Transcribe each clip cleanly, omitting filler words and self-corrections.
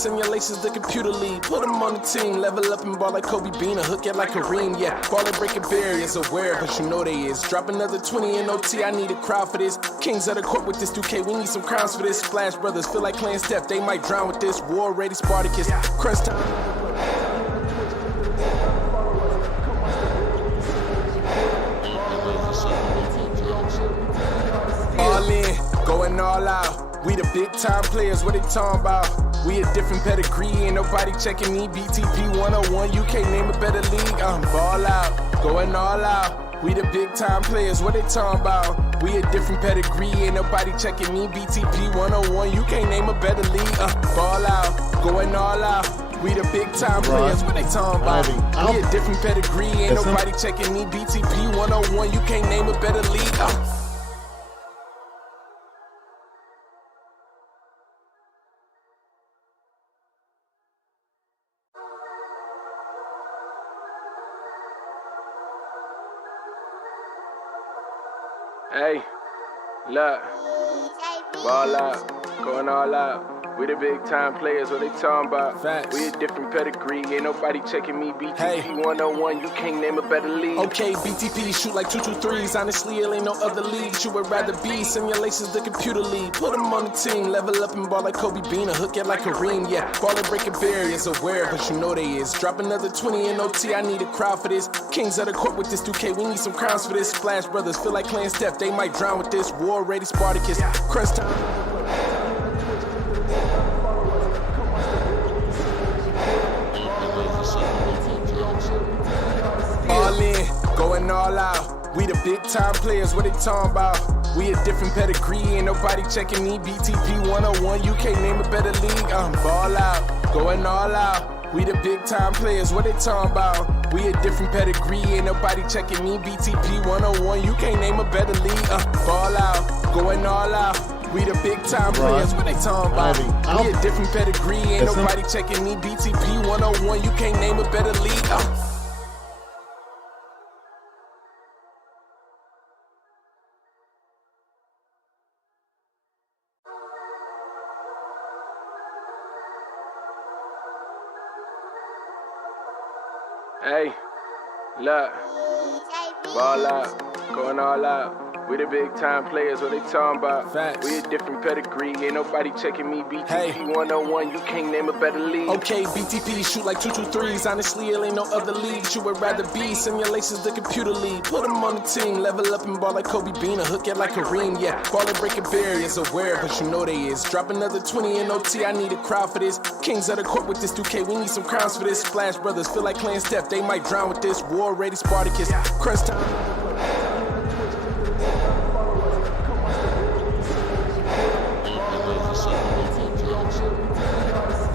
Simulations the computer lead. Put them on the team, level up and ball like Kobe Bean, or hook it like Kareem. Yeah, ballin' breaking barriers, aware, but you know they is. Drop another 20 in OT, I need a crowd for this. Kings of the court with this 2K, we need some crowns for this. Splash Brothers feel like playing Steph, they might drown with this. War ready Spartacus, crunch time. All in, going all out. We the big time players, what they talking about? We a different pedigree, ain't nobody checking me. BTP 101, you can't name a better league. I'm ball out, going all out. We the big time players, what they talking about? We a different pedigree, ain't nobody checking me. BTP 101, you can't name a better league. Ball out, going all out. We the big time players, what they talking about? We a different pedigree, ain't nobody checking me. BTP 101, you can't name a better league. Hey, look, ball out, going all out. We the big time players, what they talking about? Facts. We a different pedigree, ain't nobody checking me. BTP 101, you can't name a better league. Okay, BTP shoot like 223s. Honestly, it ain't no other leagues you would rather be. Simulations the computer lead. Put them on the team, level up and ball like Kobe Bean, or hook it like Kareem. Yeah, ballin' breaking barriers, aware, but you know they is. Drop another 20 in OT, I need a crowd for this. Kings of the court with this 2K, we need some crowns for this. Splash Brothers feel like playing Steph, they might drown with this. War ready Spartacus, crunch time. All in, going all out. We the big time players, what they talking about? We a different pedigree, ain't nobody checking me. BTP 101, you can't name a better league. I'm ball out, going all out. We the big time players, what they talking about? We a different pedigree, ain't nobody checking me. BTP 101, you can't name a better league. Ball out, going all out. We the big time players, what they talking about? We a different pedigree, ain't nobody checking me. BTP 101, you can't name a better league. Hey, look, ball out, going all out. We the big time players, what they talking about? Facts. We a different pedigree, ain't nobody checking me. BTP 101, you can't name a better league. Okay, BTP shoot like 223s. Honestly, it ain't no other leagues you would rather be. Simulations the computer lead. Put them on the team, level up and ball like Kobe Bean, or hook it like Kareem. Yeah, ballin' breaking barriers, aware, but you know they is. Drop another 20 in OT, I need a crowd for this. Kings of the court with this 2K, we need some crowns for this. Splash Brothers feel like playing Steph, they might drown with this. War ready Spartacus, crunch time.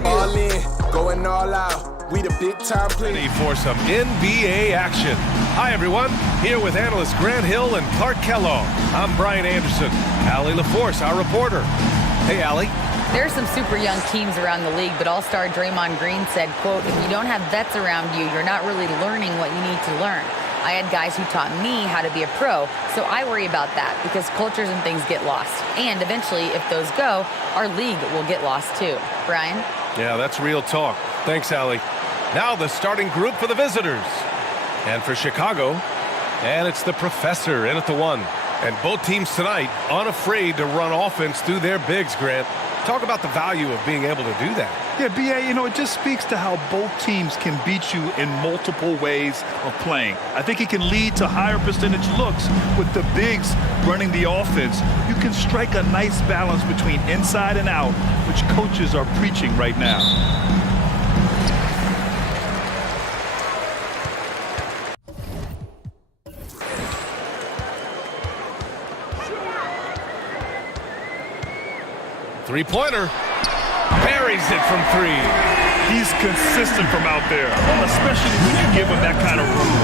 All in, going all out. We the big time players. Ready for some NBA action. Hi everyone, here with analysts Grant Hill and Clark Kellogg. I'm Brian Anderson. Allie LaForce, our reporter. Hey Allie. There are some super young teams around the league, but All-Star Draymond Green said, quote, if you don't have vets around you, you're not really learning what you need to learn. I had guys who taught me how to be a pro, so I worry about that because cultures and things get lost. And eventually, if those go, our league will get lost too. Brian? Yeah, that's real talk. Thanks, Allie. Now the starting group for the visitors. And for Chicago, and it's the professor in at the one. And both teams tonight unafraid to run offense through their bigs, Grant. Talk about the value of being able to do that. Yeah, B.A., it just speaks to how both teams can beat you in multiple ways of playing. I think it can lead to higher percentage looks with the bigs running the offense. You can strike a nice balance between inside and out, which coaches are preaching right now. Three-pointer. Buries it from three. He's consistent from out there, especially when you give him that kind of room.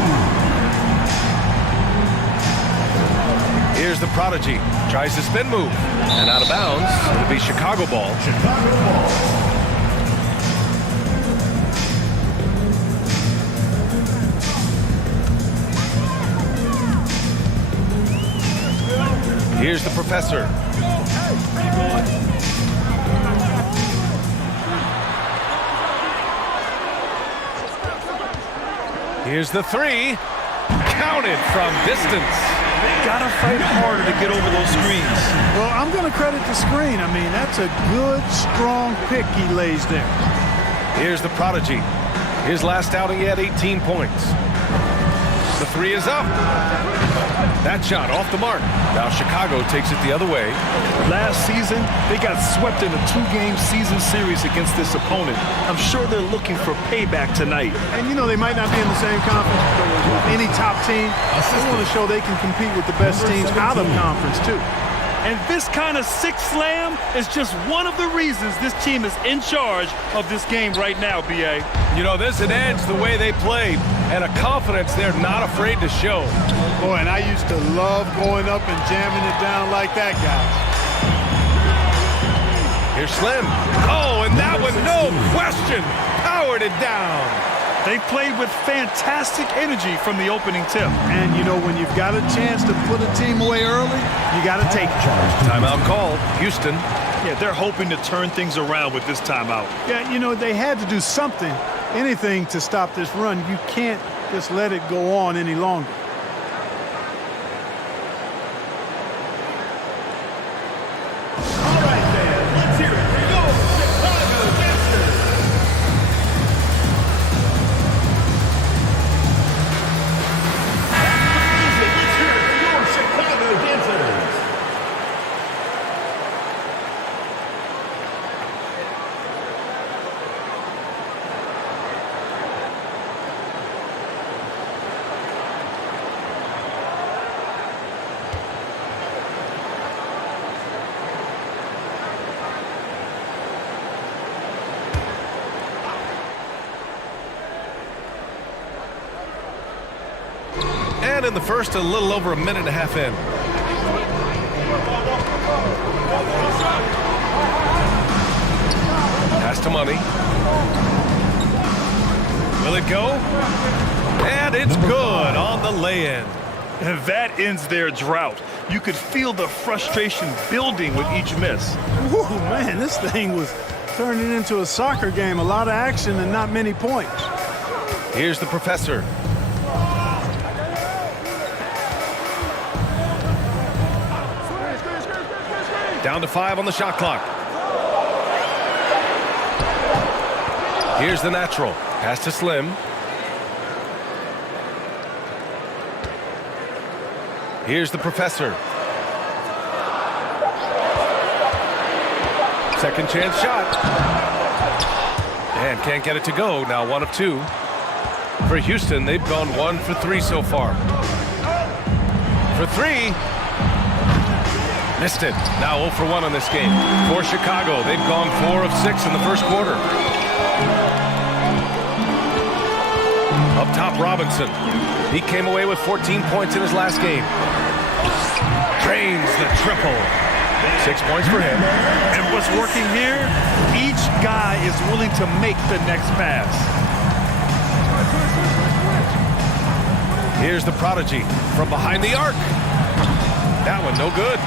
Here's the prodigy. Tries the spin move. And out of bounds. It'll be Chicago ball. Here's the professor. Here's the three. Counted from distance. Gotta fight harder to get over those screens. Well, I'm going to credit the screen. I mean, that's a good, strong pick he lays there. Here's the prodigy. His last outing, he had 18 points. The three is up. That shot off the mark. Now Chicago takes it the other way. Last season, they got swept in a 2-game season series against this opponent. I'm sure they're looking for payback tonight. And, you know, they might not be in the same conference with any top team. They want to show they can compete with the best teams out of conference, too. And this kind of sixth slam is just one of the reasons this team is in charge of this game right now, B.A. You know, there's an edge the way they played and a confidence they're not afraid to show. Boy, and I used to love going up and jamming it down like that, guys. Here's Slim. Oh, and that one, no question, powered it down. They played with fantastic energy from the opening tip. And, you know, when you've got a chance to put a team away early, you got to take it. Timeout called. Houston. Yeah, they're hoping to turn things around with this timeout. Yeah, you know, they had to do something, anything to stop this run. You can't just let it go on any longer. And in the first, a little over a minute and a half in. Pass to Money. Will it go? And it's good on the lay-in. And that ends their drought. You could feel the frustration building with each miss. Woo, man, this thing was turning into a soccer game. A lot of action and not many points. Here's the professor. Down to 5 on the shot clock. Here's the natural. Pass to Slim. Here's the professor. Second chance shot. And can't get it to go. Now 1 of 2. For Houston, they've gone 1 for 3 so far. For 3. Missed it. Now 0 for 1 on this game. For Chicago, they've gone 4 of 6 in the first quarter. Up top, Robinson. He came away with 14 points in his last game. Drains the triple. 6 points for him. And what's working here, each guy is willing to make the next pass. Here's the prodigy from behind the arc. That one no good.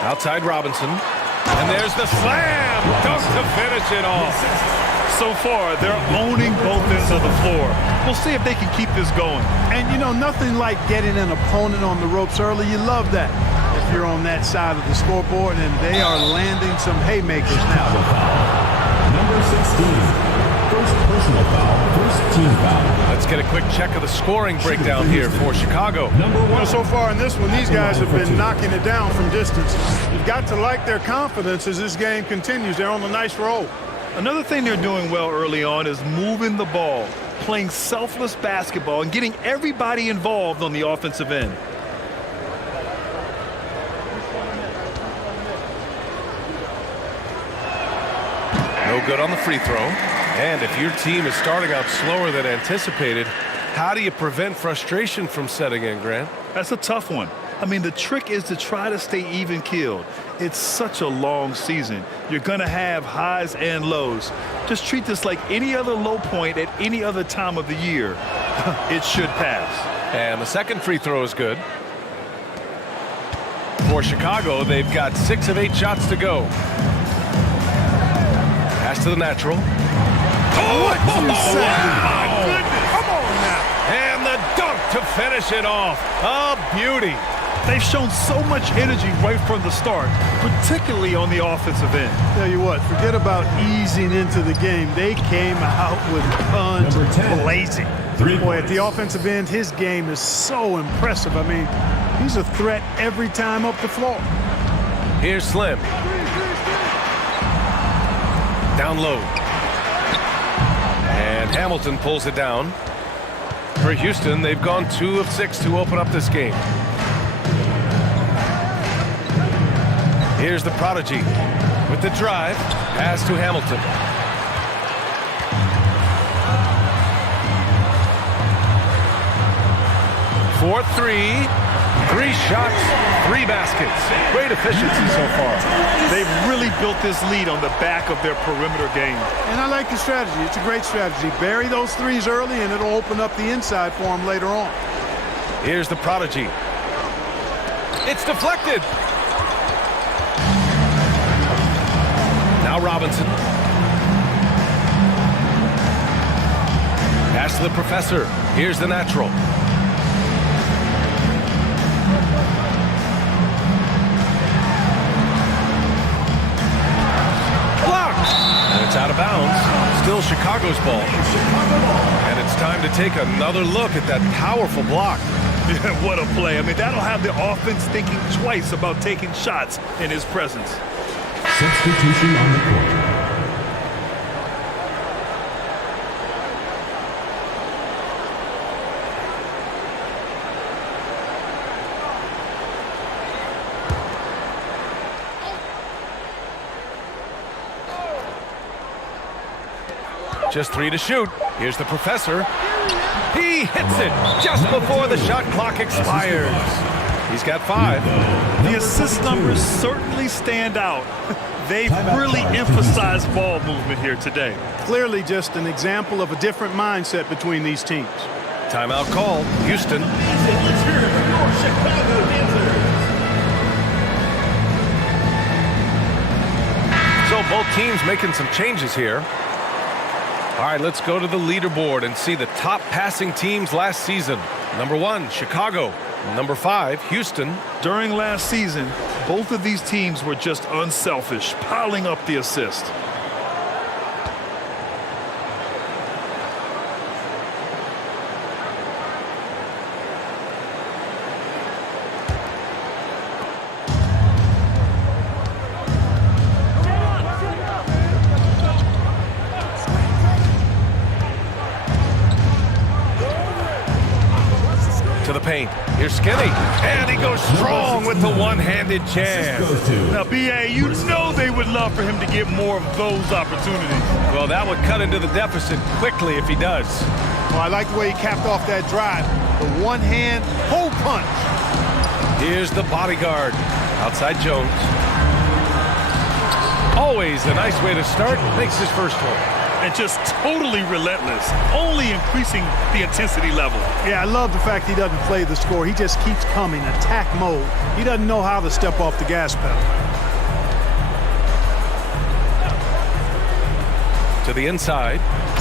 Outside Robinson. And there's the slam. Dunk to finish it off. So far, they're owning both ends of the floor. We'll see if they can keep this going. And, you know, nothing like getting an opponent on the ropes early. You love that if you're on that side of the scoreboard, and they are landing some haymakers now. Number 16, first personal foul, first team foul. Let's get a quick check of the scoring breakdown here for Chicago. Number 1. So far in this one, these guys have been knocking it down from distance. You've got to like their confidence as this game continues. They're on a nice roll. Another thing they're doing well early on is moving the ball, playing selfless basketball, and getting everybody involved on the offensive end. No good on the free throw. And if your team is starting out slower than anticipated, how do you prevent frustration from setting in, Grant? That's a tough one. I mean, the trick is to try to stay even-keeled. It's such a long season. You're going to have highs and lows. Just treat this like any other low point at any other time of the year. It should pass. And the second free throw is good. For Chicago, they've got 6 of 8 shots to go. Pass to the natural. What you say? My goodness. Come on now. And the dunk to finish it off. A beauty. They've shown so much energy right from the start, particularly on the offensive end. Tell you what, forget about easing into the game. They came out with guns blazing. Boy, at the offensive end, his game is so impressive. I mean, he's a threat every time up the floor. Here's Slim. Down low. And Hamilton pulls it down. For Houston, they've gone 2 of 6 to open up this game. Here's the prodigy with the drive. Pass to Hamilton. 4-3. 3 shots, 3 baskets. Great efficiency so far. They've really built this lead on the back of their perimeter game. And I like the strategy. It's a great strategy. Bury those threes early, and it'll open up the inside for them later on. Here's the prodigy. It's deflected. Now Robinson. Pass to the professor. Here's the natural. Blocked. And it's out of bounds. Still Chicago's ball. And it's time to take another look at that powerful block. Yeah, what a play. I mean, that'll have the offense thinking twice about taking shots in his presence. Substitution on the court. Just 3 to shoot. Here's the professor. He hits it just before the shot clock expires. He's got 5. The assist numbers certainly stand out. They've really emphasized ball movement here today. Clearly just an example of a different mindset between these teams. Timeout call. Houston. Let's hear it for your Chicago dancers. So both teams making some changes here. All right, let's go to the leaderboard and see the top passing teams last season. Number 1, Chicago. Number 5, Houston. During last season, both of these teams were just unselfish, piling up the assist. To the paint. Here's Skinny. And he goes strong with the one-handed jam. Now, B.A., you know they would love for him to get more of those opportunities. Well, that would cut into the deficit quickly if he does. Well, I like the way he capped off that drive. The one-hand hole punch. Here's the bodyguard. Outside Jones. Always a nice way to start. Makes his first one. And just totally relentless, only increasing the intensity level. Yeah, I love the fact he doesn't play the score. He just keeps coming, attack mode. He doesn't know how to step off the gas pedal. To the inside.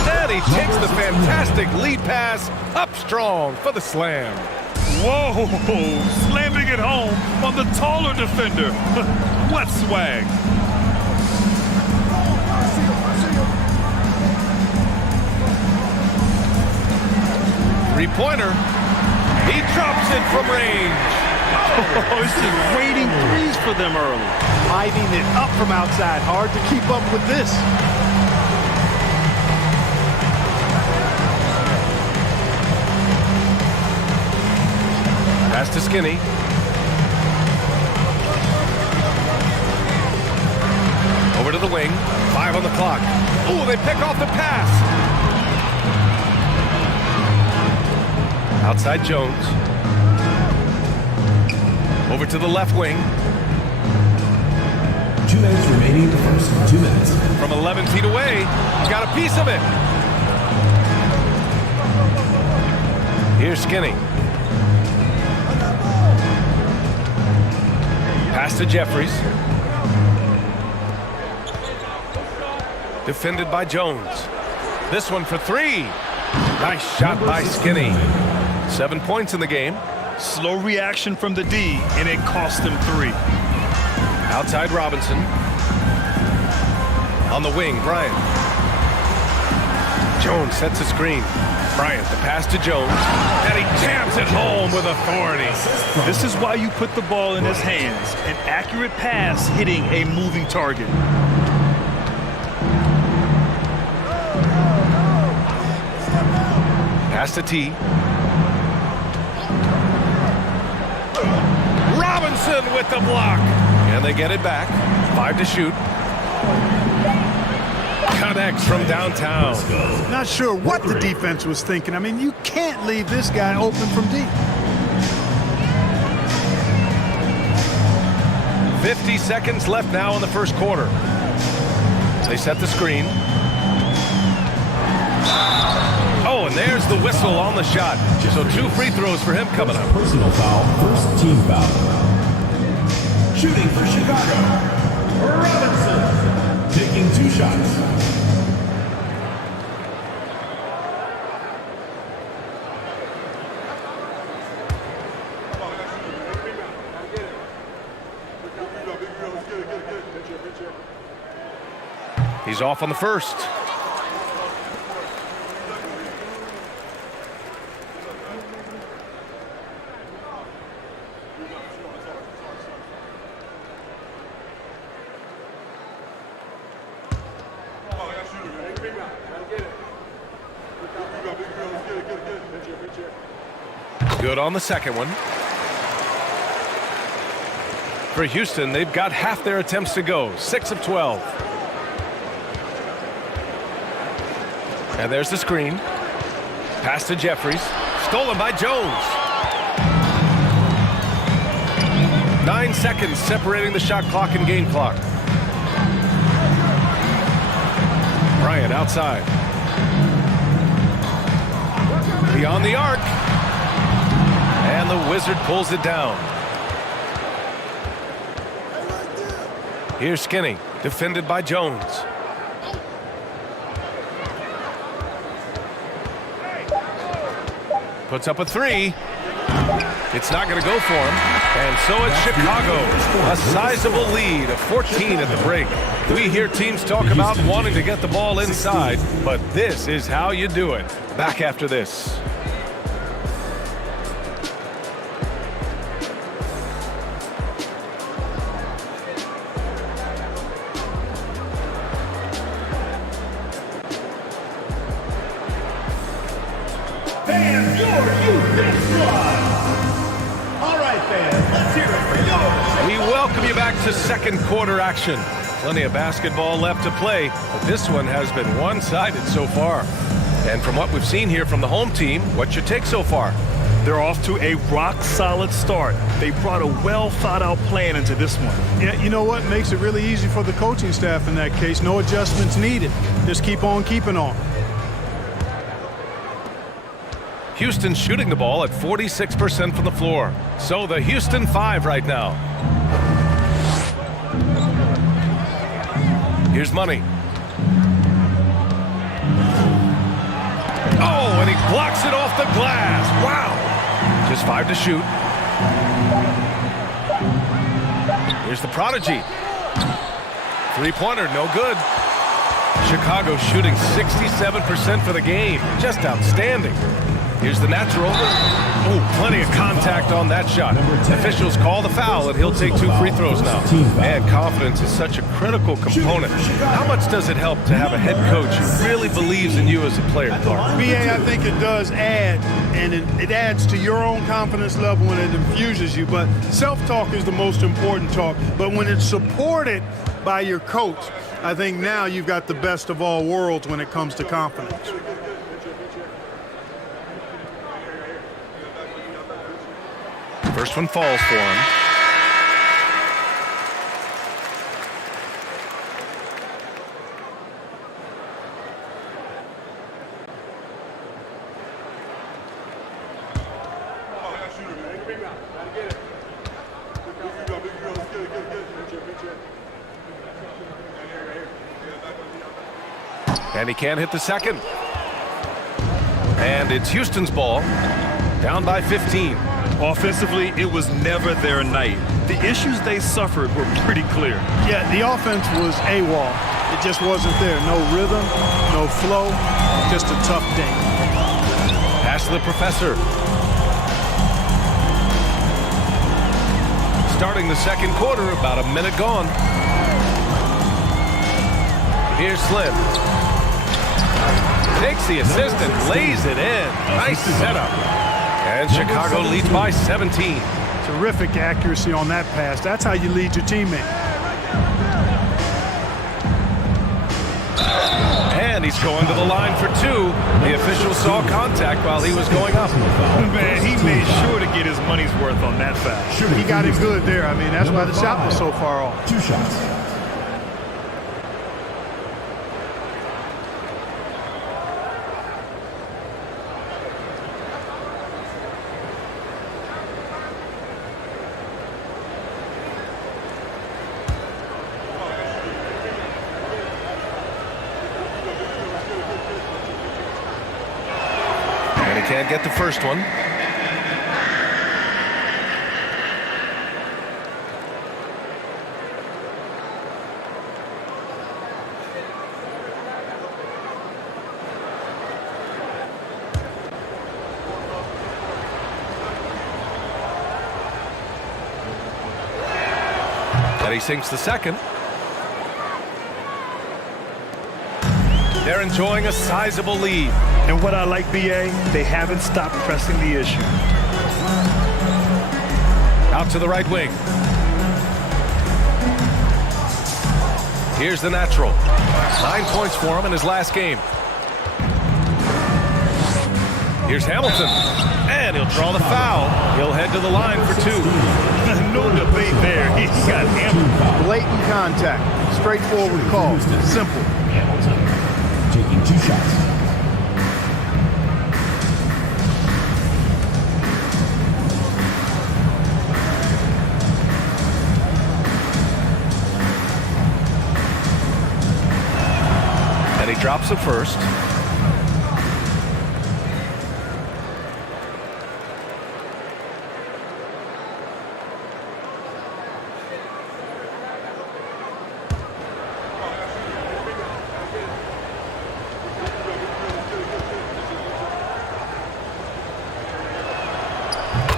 And he takes the fantastic lead pass up strong for the slam. Whoa, slamming it home on the taller defender. What swag. Three-pointer. He drops it from range. Oh, it's just waiting threes for them early. Lighting it up from outside. Hard to keep up with this. Pass to Skinny. Over to the wing. 5 on the clock. Ooh, they pick off the pass. Outside Jones. Over to the left wing. 2 minutes remaining in the first. 2 minutes. From 11 feet away. Got a piece of it. Here's Skinny. Pass to Jeffries. Defended by Jones. This one for three. Nice shot by Skinny. 7 points in the game. Slow reaction from the D, and it cost them 3. Outside Robinson. On the wing, Bryant. Jones sets a screen. Bryant, the pass to Jones, and he jams it home with authority. This is why you put the ball in his hands. An accurate pass hitting a moving target. Pass to T. Robinson with the block. And they get it back. 5 to shoot. Connects from downtown. Not sure what the defense was thinking. I mean, you can't leave this guy open from deep. 50 seconds left now in the first quarter. They set the screen. Oh, and there's the whistle on the shot. So 2 free throws for him coming up. Personal foul, first team foul. Shooting for Chicago, Robinson. Taking 2 shots. He's off on the first. Good on the second one. For Houston, they've got half their attempts to go. 6 of 12. And there's the screen. Pass to Jeffries. Stolen by Jones. 9 seconds separating the shot clock and game clock. Bryant outside. Beyond the arc. And the Wizard pulls it down. Here's Skinny, defended by Jones. Puts up a 3. It's not going to go for him. And so it's Chicago. A sizable lead of 14 at the break. We hear teams talk about wanting to get the ball inside, but this is how you do it. Back after this. Fans, your youth squad. All right, fans, let's hear it for yours. We welcome you back to second quarter action. Plenty of basketball left to play, but this one has been one-sided so far. And from what we've seen here from the home team, what's your take so far? They're off to a rock-solid start. They brought a well-thought-out plan into this one. Yeah, you know what makes it really easy for the coaching staff in that case? No adjustments needed. Just keep on keeping on. Houston shooting the ball at 46% from the floor. So the Houston 5 right now. Here's Money. Oh, and he blocks it off the glass. Wow. Just 5 to shoot. Here's the Prodigy. 3-pointer, no good. Chicago shooting 67% for the game. Just outstanding. Here's the natural. Oh, plenty of contact on that shot. Officials call the foul, and he'll take 2 free throws now. And confidence is such a critical component. How much does it help to have a head coach who really believes in you as a player, Clark? BA, I think it does add, and it adds to your own confidence level when it infuses you. But self-talk is the most important talk. But when it's supported by your coach, I think now you've got the best of all worlds when it comes to confidence. First one falls for him. And he can't hit the second. And it's Houston's ball, down by 15. Offensively, it was never their night. The issues they suffered were pretty clear. Yeah, the offense was AWOL. It just wasn't there. No rhythm, no flow, just a tough day. Pass to the professor. Starting the second quarter, about a minute gone. Here's Slim. Takes the assist and lays it in. Nice setup. And Chicago leads by 17. Terrific accuracy on that pass. That's how you lead your teammate. And he's going to the line for two. The official saw contact while he was going up. Man, he made sure to get his money's worth on that foul. He got it good there. I mean, that's why the shot was so far off. 2 shots. Can't get the first one. And he sinks the second. They're enjoying a sizable lead. And what I like, BA, they haven't stopped pressing the issue. Out to the right wing. Here's the natural. 9 points for him in his last game. Here's Hamilton. And he'll draw the foul. He'll head to the line for two. No debate there. He's got hammered. Blatant contact. Straightforward call. Simple. Hamilton taking 2 shots. And he drops the first.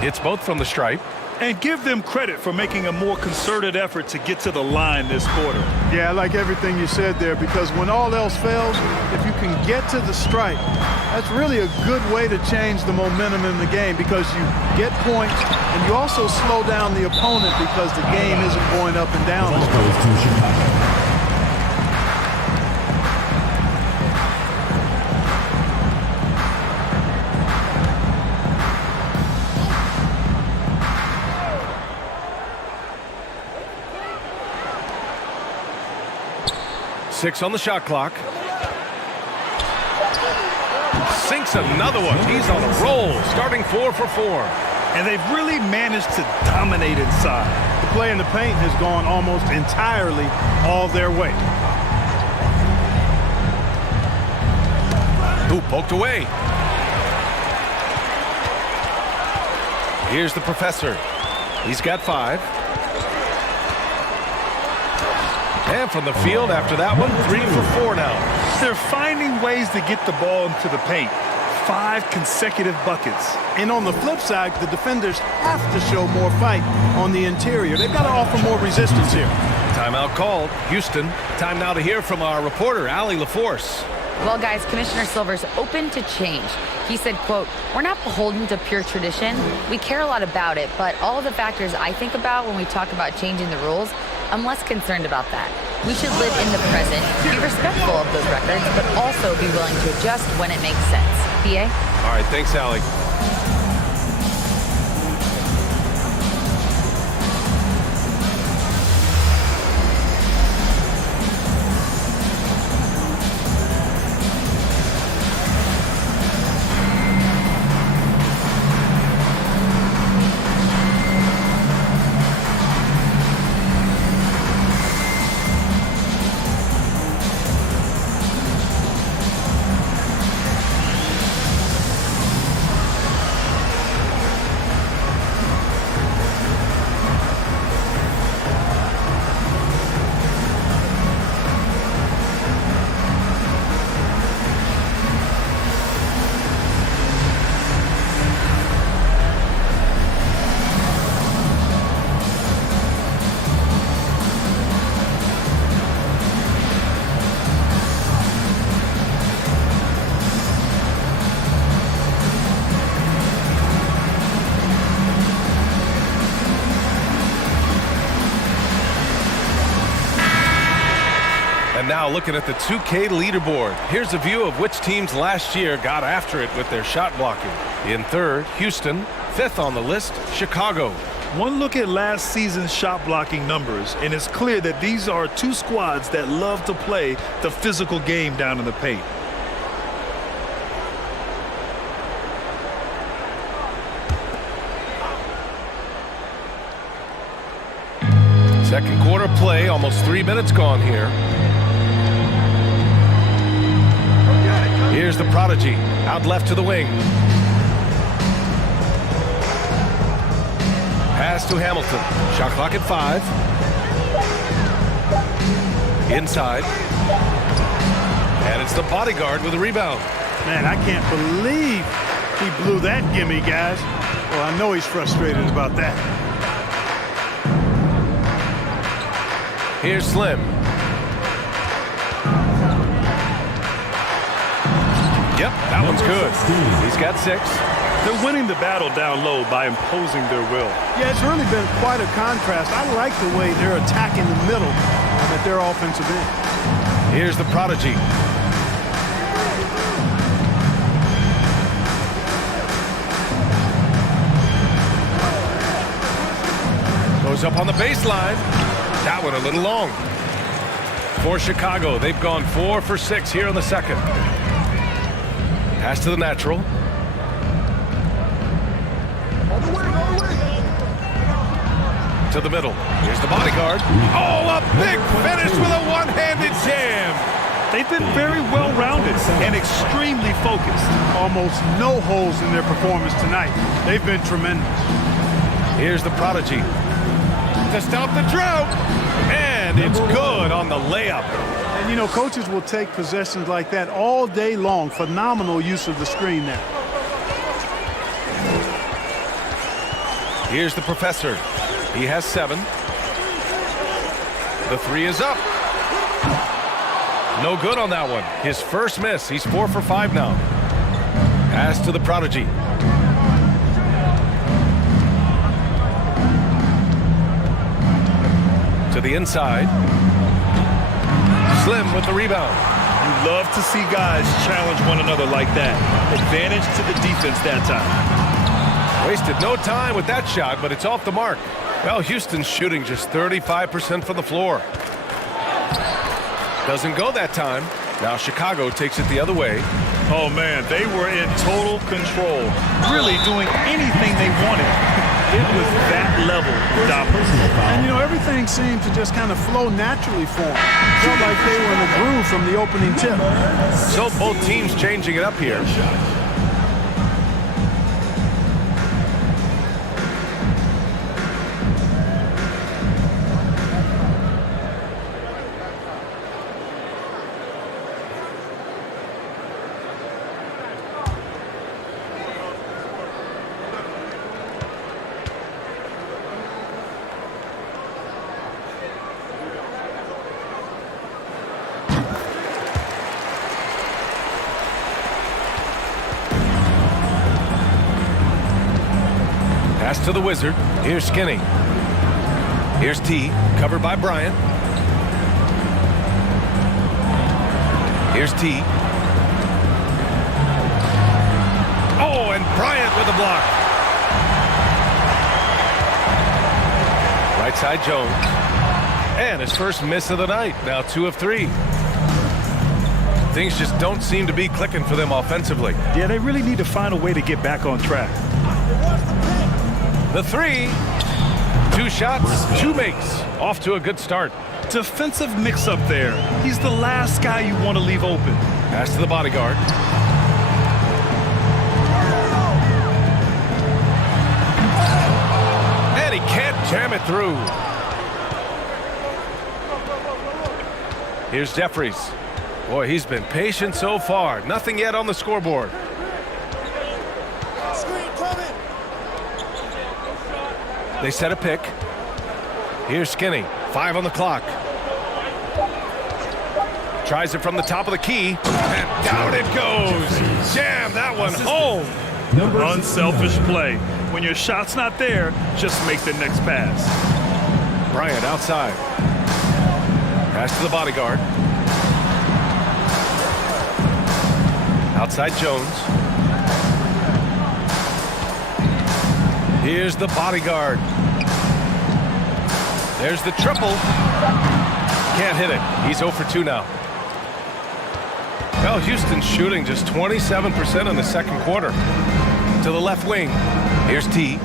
It's both from the stripe. And give them credit for making a more concerted effort to get to the line this quarter. Yeah, I like everything you said there, because when all else fails, if you can get to the stripe, that's really a good way to change the momentum in the game, because you get points and you also slow down the opponent because the game isn't going up and down. Chicago. 6 on the shot clock. Sinks another one. He's on a roll, starting 4 for 4. And they've really managed to dominate inside. The play in the paint has gone almost entirely all their way. Ooh, poked away. Here's the professor. He's got 5. And from the field after that one, 3 for 4 now. They're finding ways to get the ball into the paint. 5 consecutive buckets. And on the flip side, the defenders have to show more fight on the interior. They've got to offer more resistance here. Timeout called. Houston. Time now to hear from our reporter, Allie LaForce. Well, guys, Commissioner Silver's open to change. He said, quote, "We're not beholden to pure tradition. We care a lot about it, but all of the factors I think about when we talk about changing the rules, I'm less concerned about that. We should live in the present, be respectful of those records, but also be willing to adjust when it makes sense." BA? All right, thanks, Allie. now looking at the 2K leaderboard. Here's a view of which teams last year got after it with their shot blocking. In third, Houston. Fifth on the list, Chicago. One look at last season's shot blocking numbers, and it's clear that these are two squads that love to play the physical game down in the paint. Second quarter play, almost 3 minutes gone here. Here's the prodigy, out left to the wing. Pass to Hamilton. Shot clock at 5. Inside. And it's the bodyguard with a rebound. Man, I can't believe he blew that gimme, guys. Well, I know he's frustrated about that. Here's Slim. Yep, that one's good. He's got 6. They're winning the battle down low by imposing their will. Yeah, it's really been quite a contrast. I like the way they're attacking the middle at their offensive end. Here's the prodigy. Goes up on the baseline. That one a little long. For Chicago, they've gone 4 for 6 here in the second. Pass to the natural. To the middle. Here's the bodyguard. Oh, a big finish with a one-handed jam. They've been very well-rounded and extremely focused. Almost no holes in their performance tonight. They've been tremendous. Here's the prodigy. To stop the drought. And it's good on the layup. And, you know, coaches will take possessions like that all day long. Phenomenal use of the screen there. Here's the professor. He has 7. The 3 is up. No good on that one. His first miss. He's 4 for 5 now. Pass to the prodigy. To the inside. Slim with the rebound. You love to see guys challenge one another like that. Advantage to the defense that time. Wasted no time with that shot, but it's off the mark. Well, Houston's shooting just 35% from the floor. Doesn't go that time. Now Chicago takes it the other way. Oh, man, they were in total control. Really doing anything they wanted. It was that level of dominance. And, you know, everything seemed to just kind of flow naturally for them. Felt like they were in a groove from the opening tip. So both teams changing it up here. Pass to the Wizard. Here's Skinny. Here's T, covered by Bryant. Here's T. Oh, and Bryant with a block. Right side Jones. And his first miss of the night. Now 2 of 3. Things just don't seem to be clicking for them offensively. Yeah, they really need to find a way to get back on track. The 3. 2 shots, 2 makes. Off to a good start. Defensive mix-up there. He's the last guy you want to leave open. Pass to the bodyguard. And he can't jam it through. Here's Jeffries. Boy, he's been patient so far. Nothing yet on the scoreboard. They set a pick. Here's Skinny. 5 on the clock. Tries it from the top of the key. And down it goes. Jam that one home. Unselfish play. When your shot's not there, just make the next pass. Bryant outside. Pass to the bodyguard. Outside Jones. Here's the bodyguard. There's the triple. Can't hit it. He's 0 for 2 now. Well, Houston's shooting just 27% in the second quarter. To the left wing. Here's T.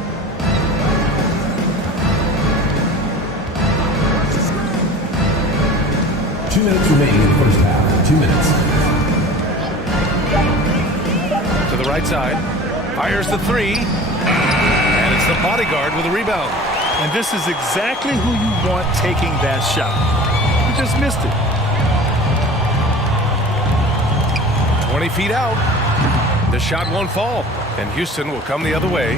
Two minutes remaining in the first half. 2 minutes. To the right side. Fires the three. And it's the bodyguard with a rebound. And this is exactly who you want taking that shot. You just missed it. 20 feet out. The shot won't fall, and Houston will come the other way.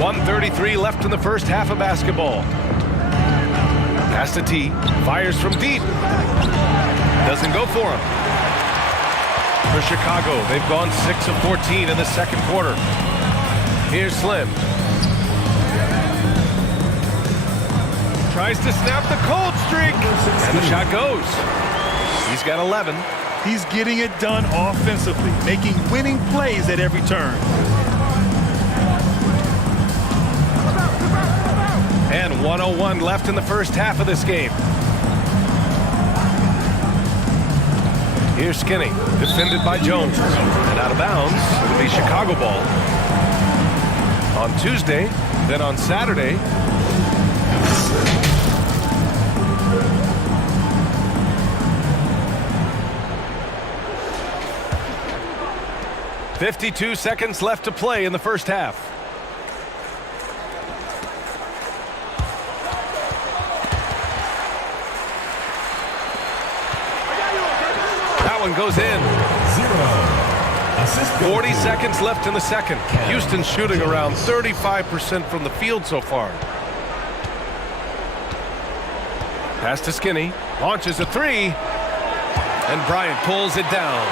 1:33 left in the first half of basketball. Pass to T. Fires from deep. Doesn't go for him. For Chicago, they've gone 6 of 14 in the second quarter. Here's Slim. Tries to snap the cold streak. And the shot goes. He's got 11. He's getting it done offensively, making winning plays at every turn. And 1:01 left in the first half of this game. Here's Skinny, defended by Jones. And out of bounds, it'll be Chicago ball. On Tuesday, then on Saturday. .52 seconds left to play in the first half. That one goes in. 40 seconds left in the second. Houston shooting around 35% from the field so far. Pass to Skinny. Launches a three. And Bryant pulls it down.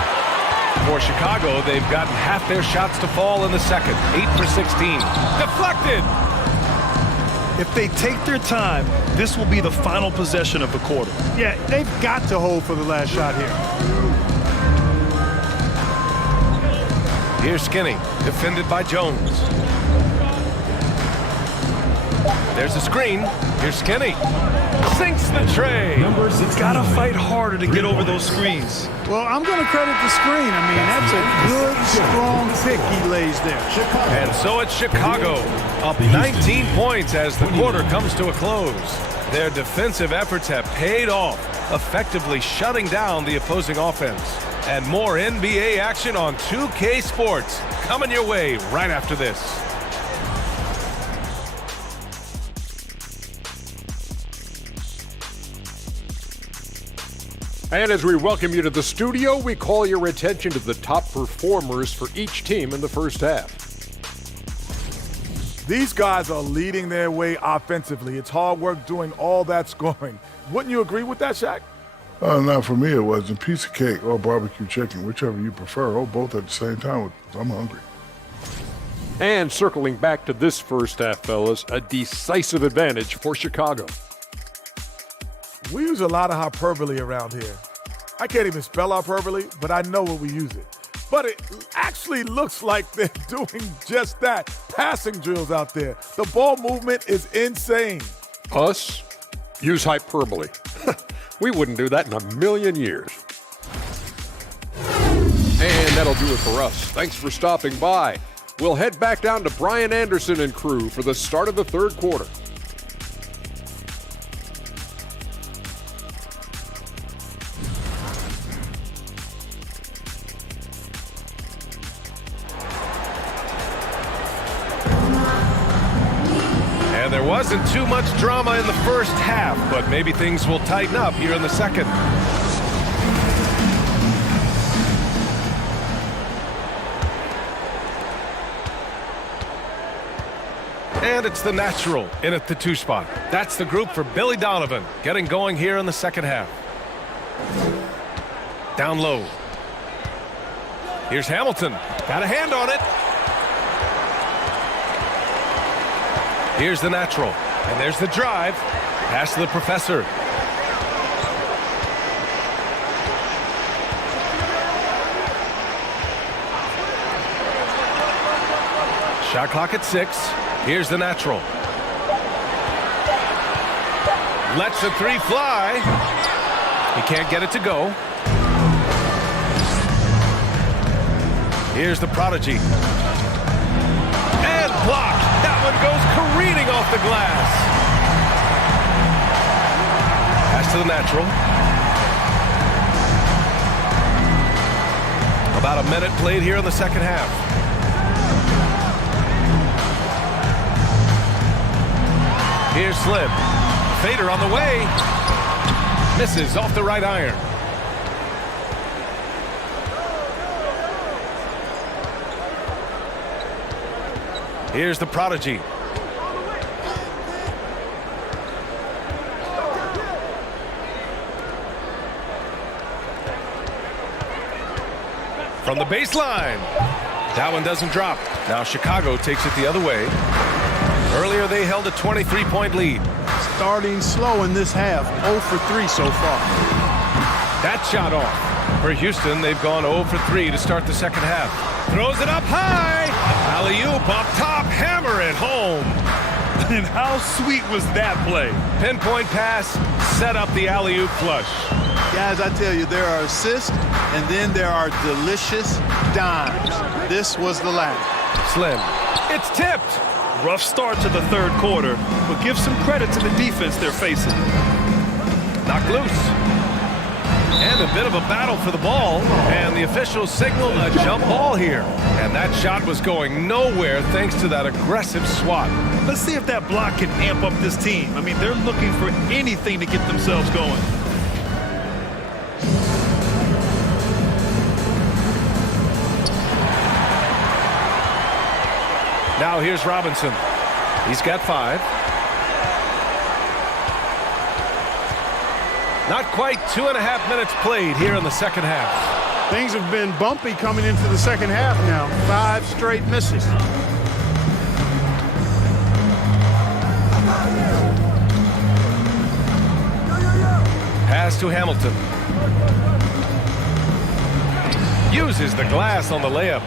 For Chicago, they've gotten half their shots to fall in the second. 8 for 16. Deflected! If they take their time, this will be the final possession of the quarter. Yeah, they've got to hold for the last shot here. Here's Skinny, defended by Jones. There's a screen. Here's Skinny. Sinks the tray. Gotta fight harder to get over those screens. Well, I'm going to credit the screen. I mean, that's a good, strong pick he lays there. And so it's Chicago, up 19 points as the quarter comes to a close. Their defensive efforts have paid off, effectively shutting down the opposing offense. And more NBA action on 2K Sports coming your way right after this. And as we welcome you to the studio, we call your attention to the top performers for each team in the first half. These guys are leading their way offensively. It's hard work doing all that scoring. Wouldn't you agree with that, Shaq? Not for me, it wasn't. Piece of cake or barbecue chicken, whichever you prefer, or both at the same time. I'm hungry. And circling back to this first half, fellas, a decisive advantage for Chicago. We use a lot of hyperbole around here. I can't even spell hyperbole, but I know when we use it. But it actually looks like they're doing just that. Passing drills out there. The ball movement is insane. Us? Use hyperbole. We wouldn't do that in a million years. And that'll do it for us. Thanks for stopping by. We'll head back down to Brian Anderson and crew for the start of the third quarter. And there wasn't too much drama in the first half, but maybe things will tighten up here in the second. And it's the natural in at the 2 spot. That's the group for Billy Donovan, getting going here in the second half. Down low. Here's Hamilton. Got a hand on it. Here's the natural. And there's the drive. Pass to the professor. Shot clock at 6. Here's the natural. Lets the three fly. He can't get it to go. Here's the prodigy. And blocked. That one goes careening off the glass. Pass to the natural. About a minute played here in the second half. Here's Slim. Fader on the way. Misses off the right iron. Here's the prodigy. From the baseline. That one doesn't drop. Now Chicago takes it the other way. Earlier they held a 23-point lead. Starting slow in this half, 0 for 3 so far. That shot off. For Houston, they've gone 0 for 3 to start the second half. Throws it up high. Alley-oop up top, hammer it home. And how sweet was that play? Pinpoint pass, set up the alley-oop flush. Guys, I tell you, there are assists, and then there are delicious dimes. This was the latter. Slim. It's tipped. Rough start to the third quarter, but give some credit to the defense they're facing. Knocked loose. And a bit of a battle for the ball, and the officials signal a jump ball here. And that shot was going nowhere thanks to that aggressive swat. Let's see if that block can amp up this team. I mean, they're looking for anything to get themselves going. Now here's Robinson. He's got 5. Not quite 2.5 minutes played here in the second half. Things have been bumpy coming into the second half now. 5 straight misses. Pass to Hamilton. Uses the glass on the layup.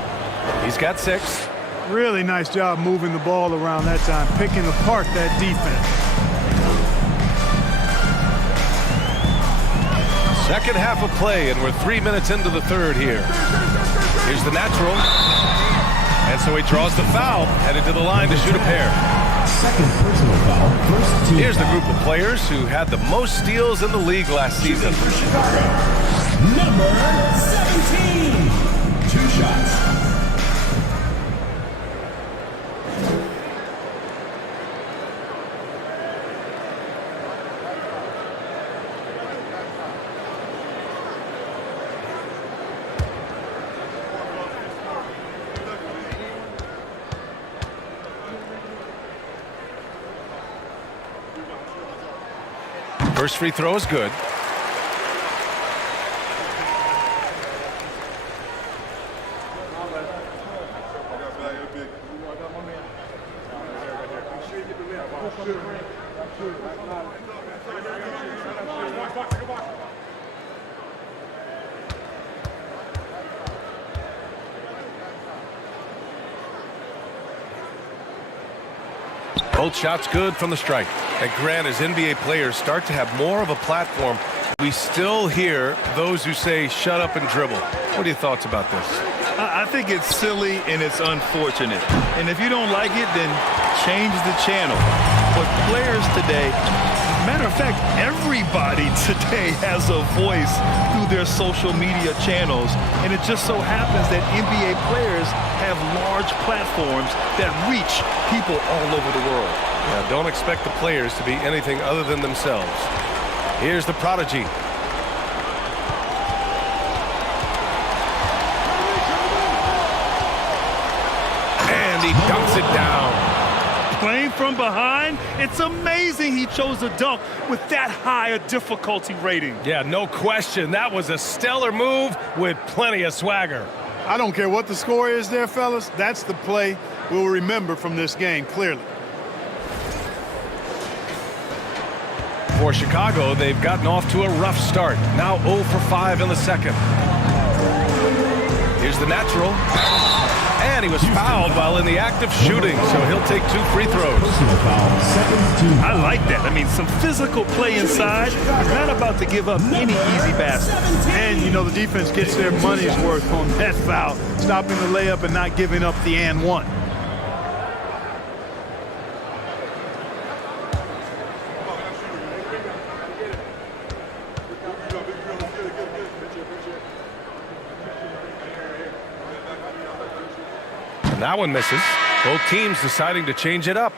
He's got 6. Really nice job moving the ball around that time, picking apart that defense. Second half of play, and we're 3 minutes into the third here. Here's the natural. And so he draws the foul, headed to the line to shoot a pair. Second personal foul, first team. Here's the group of players who had the most steals in the league last season. For Chicago, number 17. 2 shots. First free throw is good. Both shots good from the strike. And Grant, as NBA players start to have more of a platform, we still hear those who say, shut up and dribble. What are your thoughts about this? I think it's silly and it's unfortunate. And if you don't like it, then change the channel. But players today, matter of fact, everybody today has a voice through their social media channels. And it just so happens that NBA players have large platforms that reach people all over the world. Now, don't expect the players to be anything other than themselves. Here's the prodigy. And he dunks it down. Playing from behind, it's amazing he chose a dunk with that high a difficulty rating. Yeah, no question. That was a stellar move with plenty of swagger. I don't care what the score is there, fellas. That's the play we'll remember from this game, clearly. For Chicago, they've gotten off to a rough start. Now 0 for 5 in the second. Here's the natural. And he was fouled while in the act of shooting, so he'll take 2 free throws. I like that. I mean, some physical play inside. He's not about to give up any easy basket. And, you know, the defense gets their money's worth on that foul, stopping the layup and not giving up the and one. That one misses. Both teams deciding to change it up.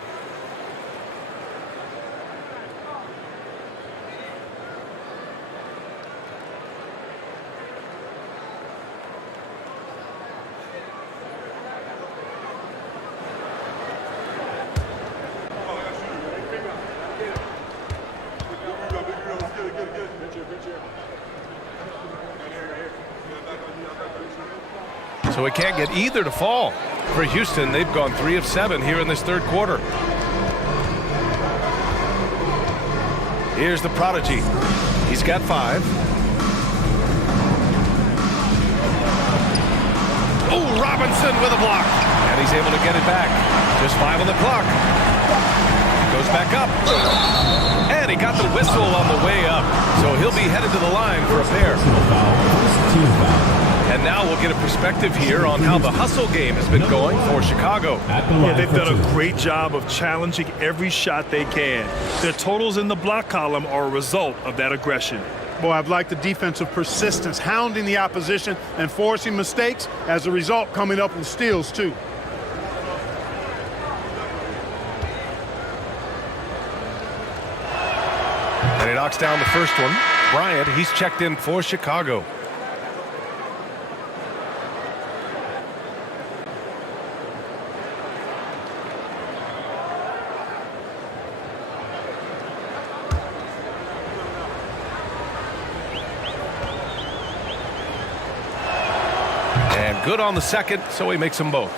So it can't get either to fall. For Houston, they've gone 3 of 7 here in this third quarter. Here's the prodigy. He's got 5. Oh, Robinson with a block. And he's able to get it back. Just 5 on the clock. Goes back up. And he got the whistle on the way up. So he'll be headed to the line for a pair. And now we'll get a perspective here on how the hustle game has been going for Chicago. Yeah, they've done a great job of challenging every shot they can. Their totals in the block column are a result of that aggression. Boy, I've liked the defensive persistence, hounding the opposition and forcing mistakes. As a result, coming up with steals, too. And he knocks down the first one. Bryant, he's checked in for Chicago. Good on the second, so he makes them both.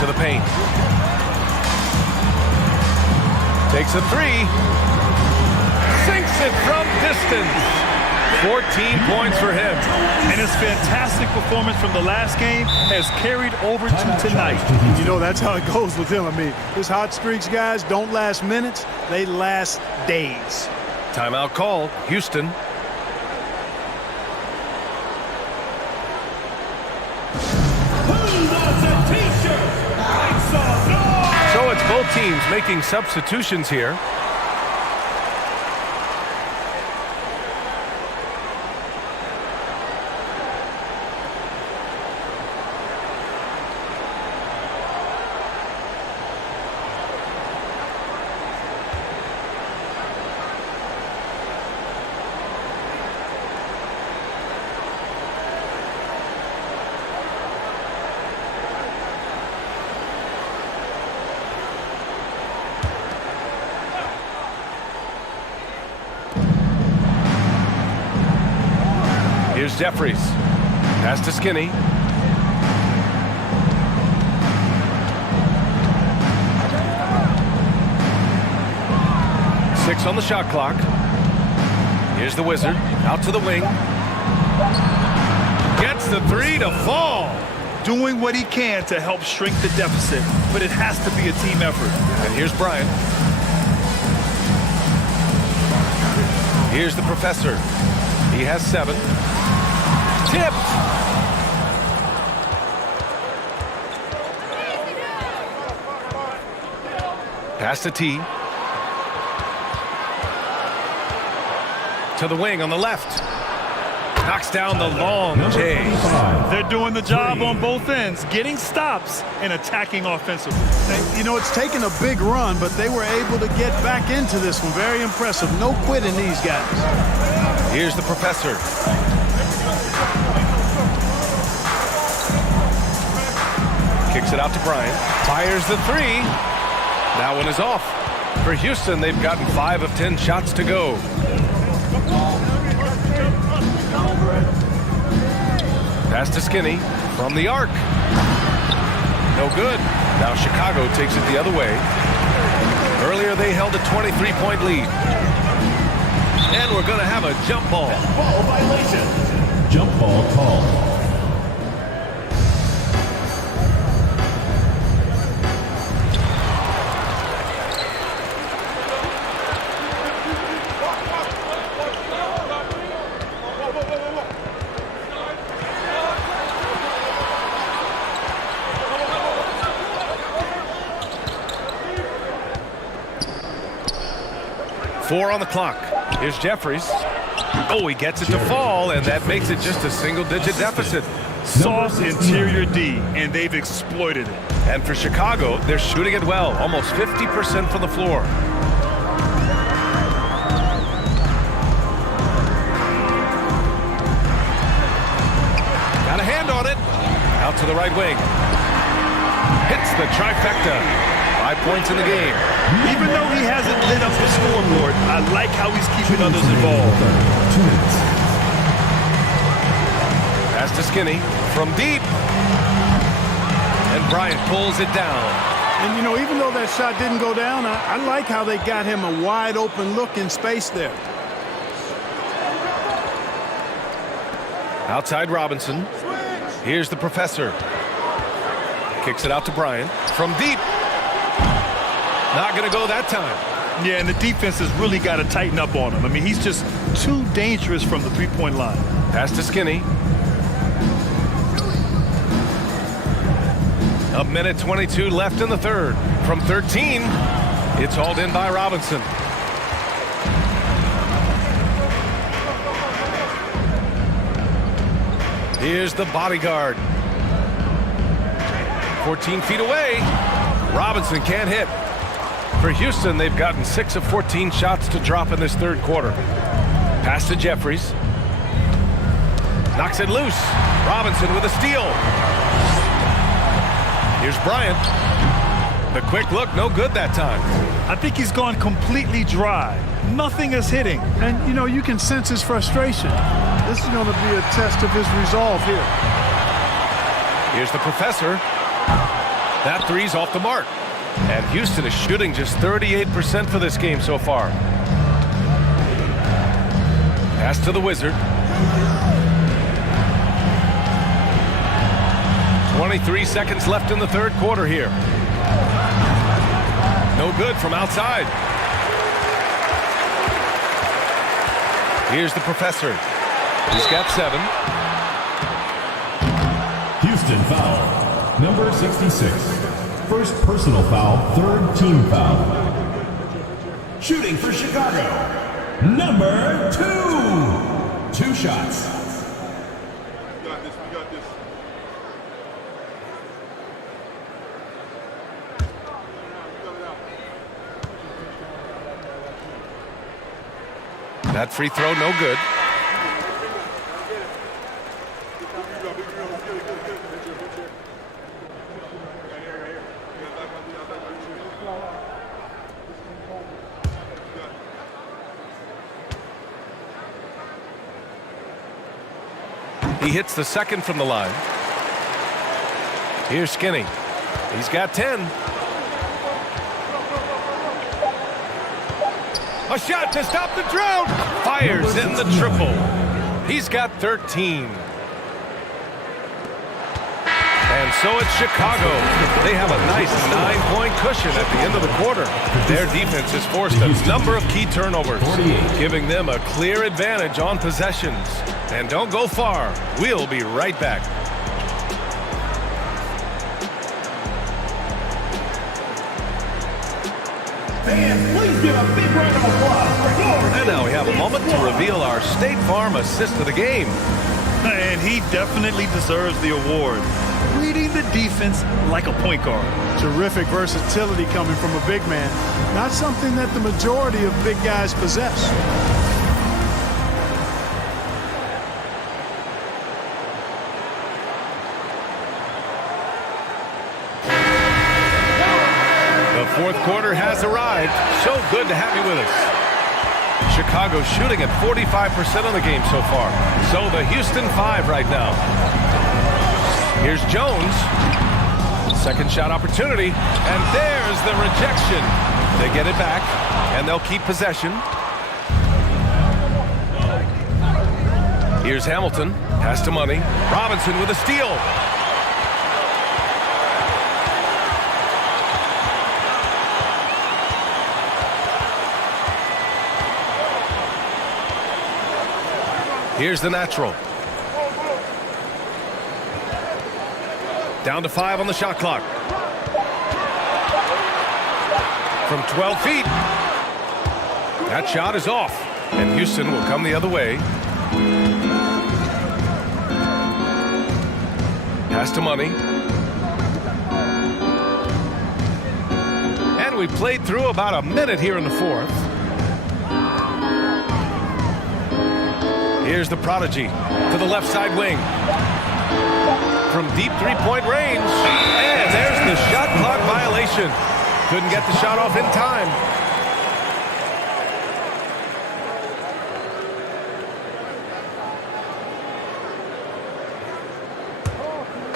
To the paint. Takes a 3. Sinks it from distance. 14 points for him. And his fantastic performance from the last game has carried over to tonight. You know, that's how it goes with him. I mean, his hot streaks, guys, don't last minutes. They last days. Timeout call, Houston. So it's both teams making substitutions here. Here's Jeffries. Pass to Skinny. Six on the shot clock. Here's the Wizard. Out to the wing. Gets the 3 to fall. Doing what he can to help shrink the deficit, but it has to be a team effort. And here's Bryant. Here's the Professor. He has 7. Tipped. Pass to T. To the wing on the left. Knocks down the long J. They're doing the job on both ends, getting stops and attacking offensively. You know, it's taken a big run, but they were able to get back into this one. Very impressive. No quitting these guys. Here's the Professor. Kicks it out to Bryant. Fires the 3. That one is off. For Houston, they've gotten 5 of 10 shots to go. Pass to Skinny. from the arc. No good. Now Chicago takes it the other way. Earlier they held a 23-point lead. And we're going to have a jump ball. Ball violation. Jump ball called. Four on the clock. Here's Jeffries. Oh, he gets it to fall, and that makes it just a single-digit deficit. Soft interior D, and they've exploited it. And for Chicago, they're shooting it well, almost 50% from the floor. Got a hand on it. Out to the right wing. Hits the trifecta. 5 points in the game. Even though he hasn't lit up the scoreboard, I like how he's keeping others involved. 2 minutes. Pass to Skinny from deep. And Bryant pulls it down. And, you know, even though that shot didn't go down, I like how they got him a wide open look in space there. Outside Robinson. Here's the professor. Kicks it out to Bryant from deep. Not going to go that time. Yeah, and the defense has really got to tighten up on him. I mean, he's just too dangerous from the three-point line. Pass to Skinny. A minute 22 left in the third. From 13, it's hauled in by Robinson. Here's the bodyguard. 14 feet away. Robinson can't hit. For Houston, they've gotten 6 of 14 shots to drop in this third quarter. Pass to Jeffries. Knocks it loose. Robinson with a steal. Here's Bryant. The quick look, no good that time. I think he's gone completely dry. Nothing is hitting. And, you know, you can sense his frustration. This is going to be a test of his resolve here. Here's the professor. That three's off the mark. And Houston is shooting just 38% for this game so far. Pass to the Wizard. 23 seconds left in the third quarter here. No good from outside. Here's the professor. He's got 7. Houston foul. Number 66. First personal foul, third team foul. Shooting for Chicago. Number 2. 2 shots. We got this. That free throw, no good. He hits the second from the line. Here's Skinny. He's got 10. A shot to stop the drought. Fires in the triple. He's got 13. And so it's Chicago. They have a nice 9-point cushion at the end of the quarter. Their defense has forced a number of key turnovers, giving them a clear advantage on possessions. And don't go far. We'll be right back. Fans, please give a big round of applause for yours. And now we have a moment to reveal our State Farm assist of the game. And he definitely deserves the award. Reading the defense like a point guard. Terrific versatility coming from a big man. Not something that the majority of big guys possess. The fourth quarter has arrived. So good to have you with us. Chicago shooting at 45% of the game so far. So the Houston 5 right now. Here's Jones. Second shot opportunity, and there's the rejection. They get it back, and they'll keep possession. Here's Hamilton. Pass to Money. Robinson with a steal. Here's the natural. Down to 5 on the shot clock. From 12 feet. That shot is off. And Houston will come the other way. Pass to Money. And we played through about a minute here in the fourth. Here's the prodigy to the left side wing. From deep three-point range. And there's the shot clock violation. Couldn't get the shot off in time.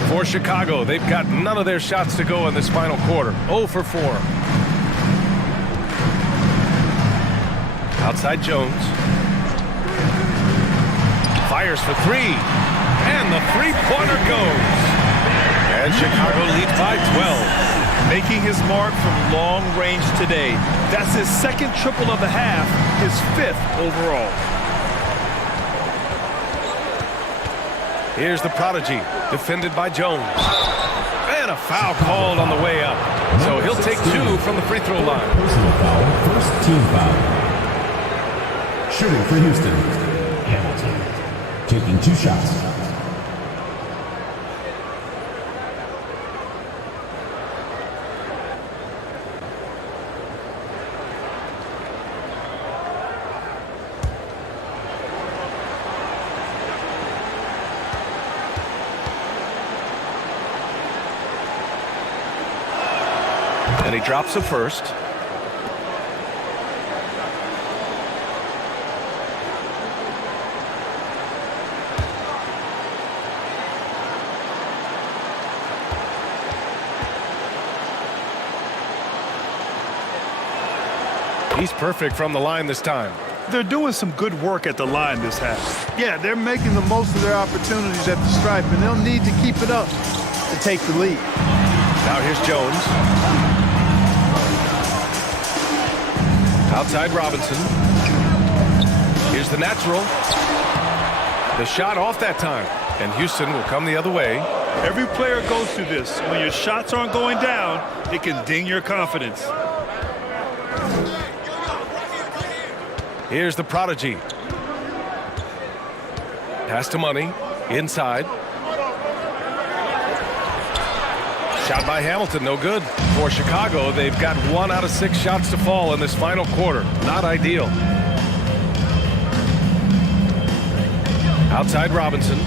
For Chicago, they've got none of their shots to go in this final quarter. 0 for 4. Outside Jones. Fires for 3. And the three-pointer goes. And Chicago leads by 12. Making his mark from long range today. That's his second triple of the half, his 5th overall. Here's the prodigy, defended by Jones. And a foul called on the way up. So he'll take 2 from the free throw line. Personal foul, first team foul. Shooting for Houston, Hamilton. Taking 2 shots. And he drops the first. He's perfect from the line this time. They're doing some good work at the line this half. Yeah, they're making the most of their opportunities at the stripe, and they'll need to keep it up to take the lead. Now here's Jones. Outside Robinson. Here's the natural. The shot off that time. And Houston will come the other way. Every player goes through this. When your shots aren't going down, it can ding your confidence. Here's the prodigy. Pass to Money. Inside. Shot by Hamilton, no good. For Chicago, they've got 1 out of 6 shots to fall in this final quarter. Not ideal. Outside Robinson.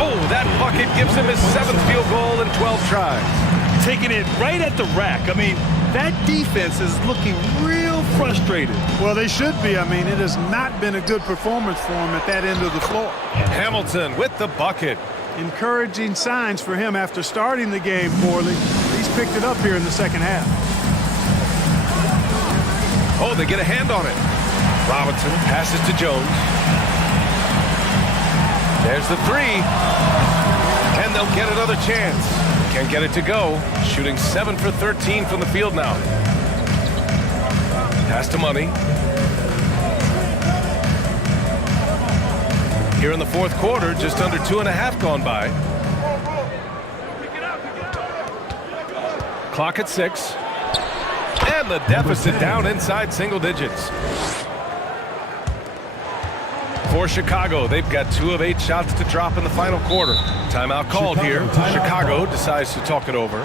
Oh, that bucket gives him his 7th field goal in 12 tries. Taking it right at the rack. I mean, that defense is looking real frustrated. Well, they should be. I mean, it has not been a good performance for him at that end of the floor. Hamilton with the bucket. Encouraging signs for him after starting the game poorly. He's picked it up here in the second half. Oh, they get a hand on it. Robinson passes to Jones. There's the 3. And they'll get another chance. Can't get it to go. Shooting 7 for 13 from the field now. Pass to Money. Here in the fourth quarter, just under 2.5 gone by. Clock at 6. And the deficit down inside single digits. For Chicago, they've got 2 of 8 shots to drop in the final quarter. Timeout called here. Chicago decides to talk it over. All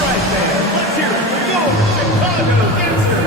right, fans, let's hear it for your Chicago Chicago gets her.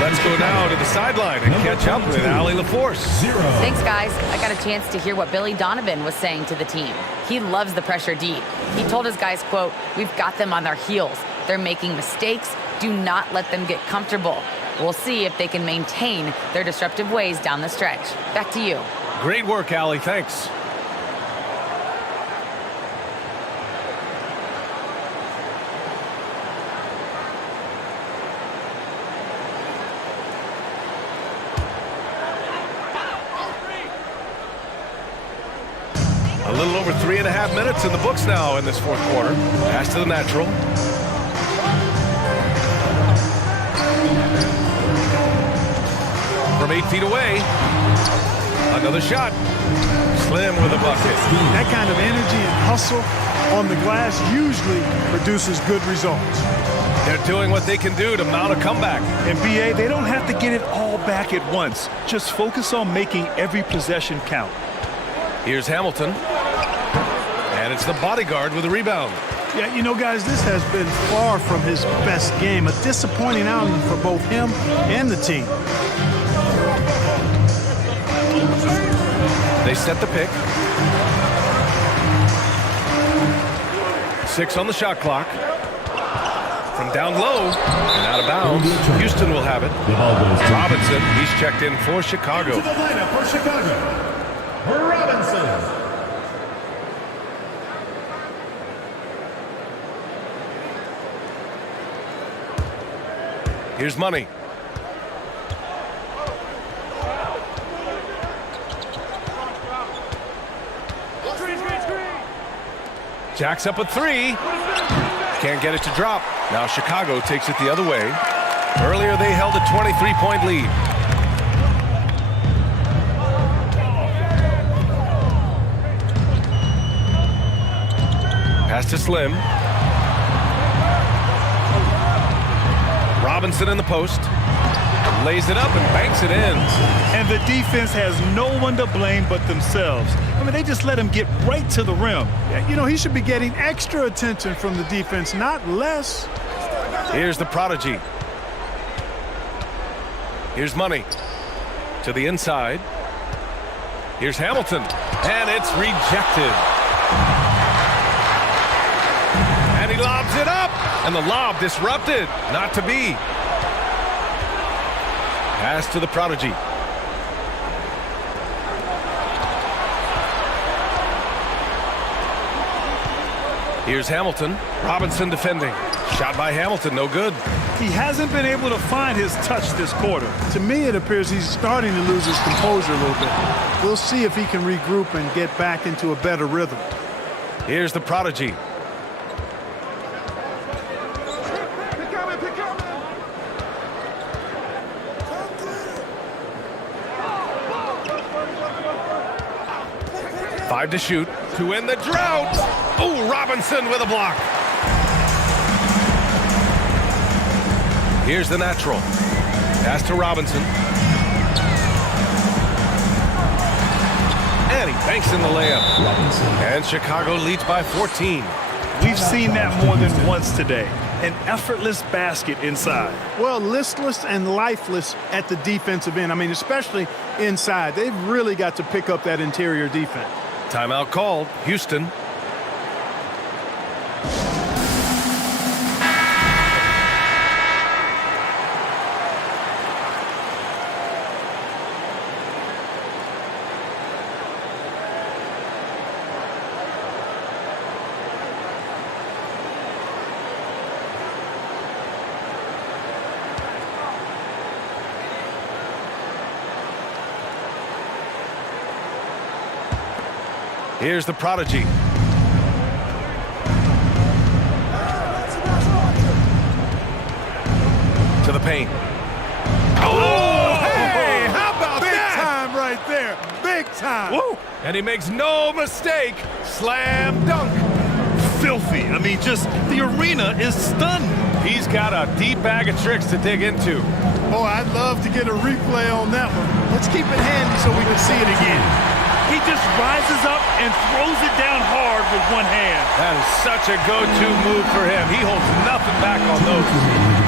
Let's go now to the sideline and catch up with Allie LaForce. Thanks, guys. I got a chance to hear what Billy Donovan was saying to the team. He loves the pressure deep. He told his guys, quote, "We've got them on their heels. They're making mistakes. Do not let them get comfortable." We'll see if they can maintain their disruptive ways down the stretch. Back to you. Great work, Allie. Thanks. A little over 3.5 minutes in the books now in this fourth quarter. Pass to the natural. From 8 feet away. Another shot. Slim with a bucket. That kind of energy and hustle on the glass usually produces good results. They're doing what they can do to mount a comeback. And BA, they don't have to get it all back at once. Just focus on making every possession count. Here's Hamilton. And it's the bodyguard with a rebound. Yeah, you know, guys, this has been far from his best game. A disappointing outing for both him and the team. They set the pick. 6 on the shot clock. From down low and out of bounds. Houston will have it. Robinson, he's checked in for Chicago. To the lineup for Chicago, Robinson. Here's Money. Jacks up a 3. Can't get it to drop. Now Chicago takes it the other way. Earlier they held a 23-point lead. Pass to Slim. Robinson in the post. Lays it up and banks it in. And the defense has no one to blame but themselves. I mean, they just let him get right to the rim. You know, he should be getting extra attention from the defense, not less. Here's the prodigy. Here's Money. To the inside. Here's Hamilton. And it's rejected. And he lobs it up. And the lob disrupted. Not to be. Pass to the prodigy. Here's Hamilton. Robinson defending. Shot by Hamilton, no good. He hasn't been able to find his touch this quarter. To me, it appears he's starting to lose his composure a little bit. We'll see if he can regroup and get back into a better rhythm. Here's the prodigy. Five to shoot to end the drought. Oh, Robinson with a block. Here's the natural. Pass to Robinson. And he banks in the layup. And Chicago leads by 14. We've seen that more than once today. An effortless basket inside. Well, listless and lifeless at the defensive end. I mean, especially inside. They've really got to pick up that interior defense. Timeout called. Houston. Here's the prodigy. paint. Oh, hey, how about big that? Big time right there. Big time. Woo. And he makes no mistake. Slam dunk. Filthy. I mean, just the arena is stunned. He's got a deep bag of tricks to dig into. Oh, I'd love to get a replay on that one. Let's keep it handy so we can see it again. He just rises up and throws it down hard with one hand. That is such a go-to move for him. He holds nothing back on those.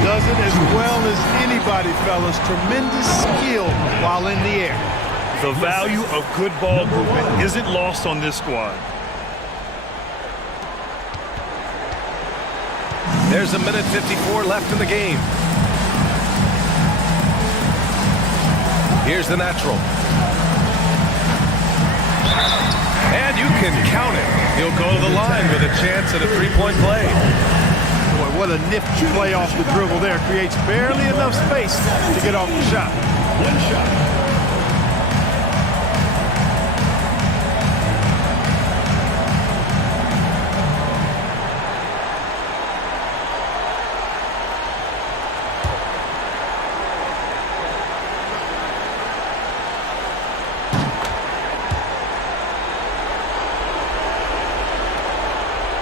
Does it as well as anybody, fellas. Tremendous skill while in the air. The value of good ball movement isn't lost on this squad. There's a minute 54 left in the game. Here's the natural. And you can count it. He'll go to the line with a chance at a three-point play. Boy, what a nifty play off the dribble there. Creates barely enough space to get off the shot. One shot.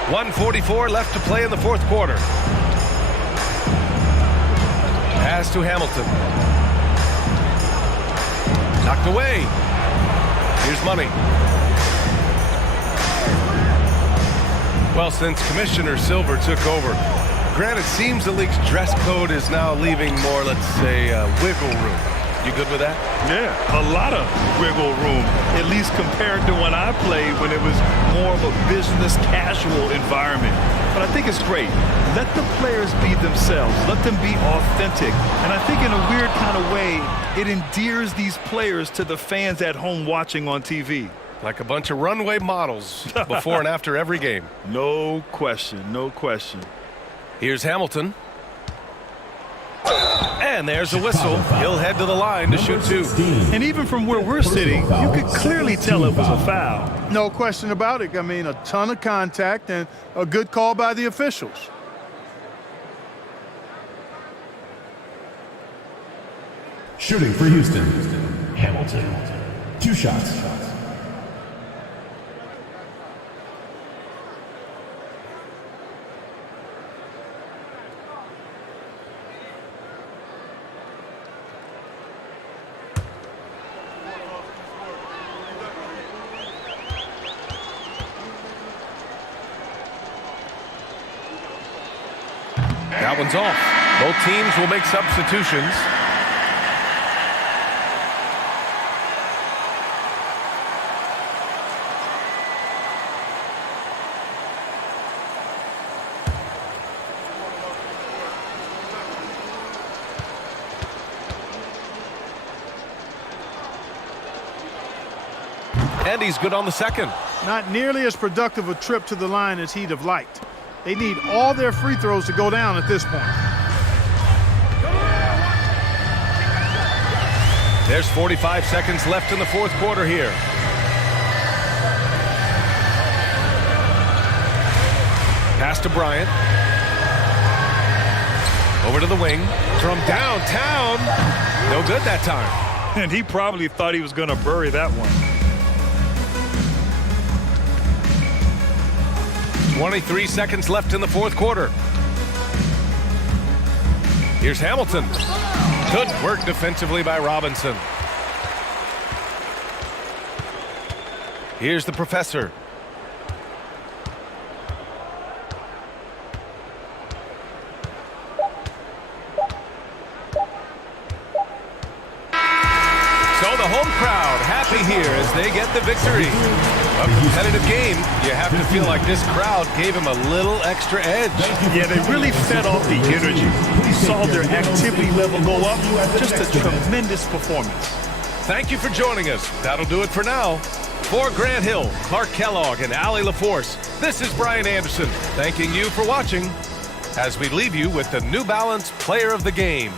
.144 left to play in the fourth quarter. Pass to Hamilton. Knocked away. Here's Money. Well, since Commissioner Silver took over, granted, it seems the league's dress code is now leaving more, let's say, wiggle room. You good with that? Yeah, a lot of wiggle room, at least compared to when I played when it was more of a business casual environment. But I think it's great. Let the players be themselves. Let them be authentic. And I think in a weird kind of way, it endears these players to the fans at home watching on TV. Like a bunch of runway models before and after every game. No question, no question. Here's Hamilton. And there's a whistle. He'll head to the line to shoot two. And even from where we're sitting, you could clearly tell it was a foul. No question about it. I mean, a ton of contact and a good call by the officials. Shooting for Houston, Hamilton. 2 shots. That one's off. Both teams will make substitutions. And he's good on the second. Not nearly as productive a trip to the line as he'd have liked. They need all their free throws to go down at this point. There's 45 seconds left in the fourth quarter here. Pass to Bryant. Over to the wing. From downtown. No good that time. And he probably thought he was going to bury that one. 23 seconds left in the fourth quarter. Here's Hamilton. Good work defensively by Robinson. Here's the professor. So the home crowd happy here as they get the victory. A competitive game. You have to feel like this crowd gave him a little extra edge. Yeah, they really fed off the energy. We saw their activity level go up. Just a tremendous performance. Thank you for joining us. That'll do it for now. For Grant Hill, Clark Kellogg, and Allie LaForce, this is Brian Anderson thanking you for watching as we leave you with the New Balance Player of the Game.